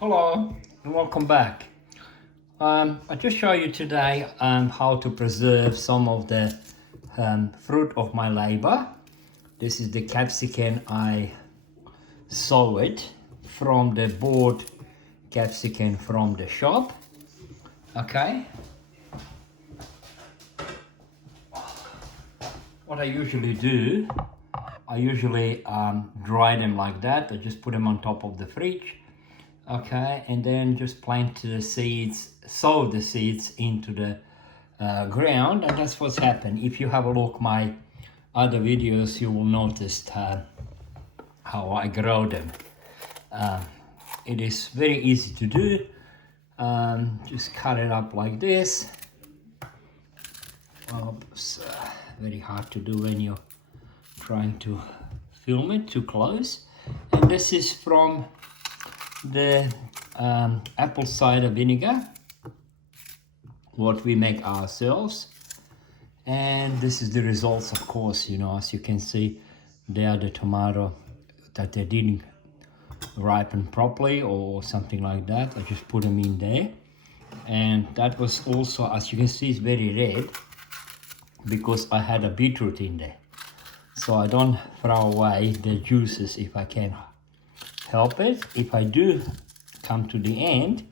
Hello and welcome back. I just show you today how to preserve some of the fruit of my labor. This is the capsicum I sowed from the board capsicum from the shop. Okay. What I usually do, I usually dry them like that. I just put them on top of the fridge. Okay, and then just plant the seeds, sow the seeds into the ground, and that's what's happened. If you have a look my other videos, you will notice how I grow them. It is very easy to do. Just cut it up like this. Oops, very hard to do when you're trying to film it too close. And this is from the apple cider vinegar, what we make ourselves, and this is the results, of course. You know, as you can see, they are the tomato that they didn't ripen properly or something like that. I just put them in there, and that was also, as you can see, it's very red because I had a beetroot in there, so I don't throw away the juices if I can help it. If I do come to the end,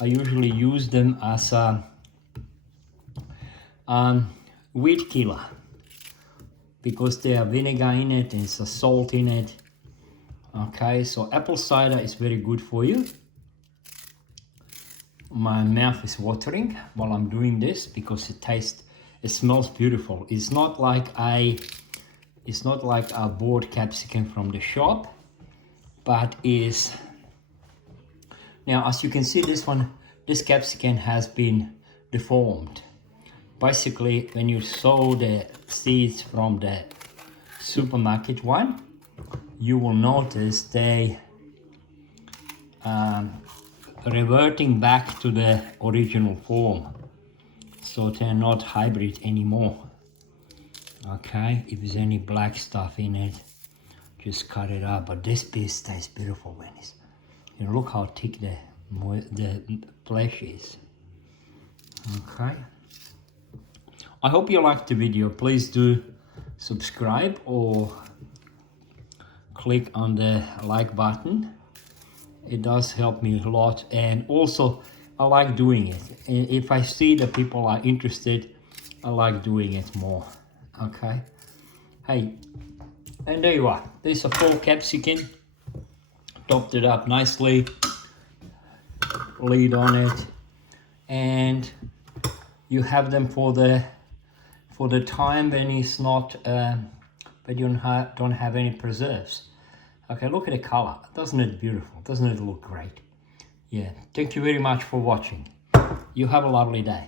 I usually use them as a weed killer because they have vinegar in it and it's a salt in it. Okay, so apple cider is very good for you. My mouth is watering while I'm doing this because it smells beautiful. It's not like a board capsicum from the shop, but is, now as you can see, this capsicum has been deformed. Basically, when you sow the seeds from the supermarket one, you will notice they reverting back to the original form, so they're not hybrid anymore. Okay, if there's any black stuff in it, just cut it up. But this piece tastes beautiful when it's, you know, look how thick the flesh is. Okay, I hope you liked the video. Please do subscribe or click on the like button. It does help me a lot, and also I like doing it, and if I see that people are interested, I like doing it more. Okay, hey, and there you are. There's a full capsicum, topped it up nicely, lid on it, and you have them for the time when it's not, but you don't have any preserves. Okay, look at the color. Doesn't it beautiful? Doesn't it look great? Yeah, thank you very much for watching. You have a lovely day.